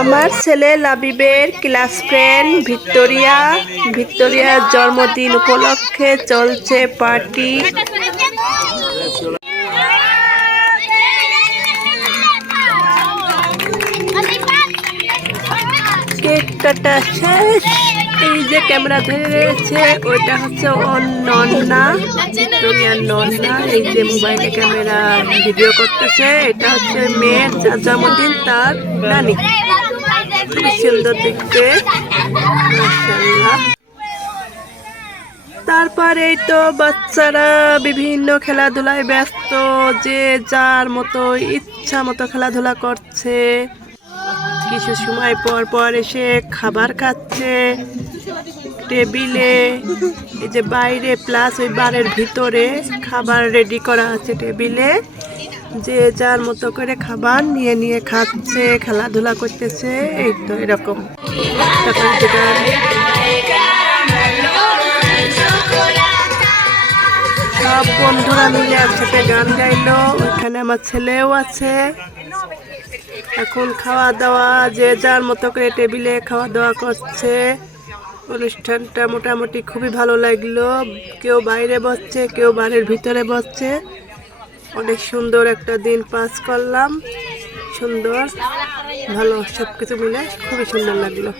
আমার ছেলে লাবিবের class friend ভিক্টোরিয়ার জন্মদিন উপলক্ষে চলছে পার্টি। কেক কাটা শেষ। এই যে ক্যামেরা ধরে রয়েছে ওইটা হচ্ছে ওর নন্না, ভিক্টোরিয়ার নন্না। এই যে মোবাইলে ক্যামেরা ভিডিও করতেছে, এটা হচ্ছে মেয়ের যার জন্মদিন তার নানি। খুবই সুন্দর দেখতে, মাশাআল্লাহ। তারপরে তো বাচ্চারা বিভিন্ন খেলাধুলায় ব্যস্ত, যে যার মতো ইচ্ছা মতো খেলাধুলা করছে। কিছু সময় পর পর এসে খাবার খাচ্ছে টেবিলে। এই যে বাইরে প্লাস ওই বারের ভিতরে খাবার রেডি করা আছে টেবিলে, যে যার মতো করে খাবার নিয়ে নিয়ে খাচ্ছে, খেলাধুলা করতেছে। এই তো এরকম সব বন্ধুরা মিলে একসাথে গান গাইলো। ওইখানে আমার ছেলেও আছে। এখন খাওয়া দাওয়া, যে যার মতো করে টেবিলে খাওয়া দাওয়া করছে। অনুষ্ঠানটা মোটামুটি খুবই ভালো লাগলো। কেউ বাইরে বসছে, কেউ বাড়ির ভিতরে বসছে। অনেক সুন্দর একটা দিন পাস করলাম, সুন্দর ভালো সব কিছু মিলে খুবই সুন্দর লাগলো।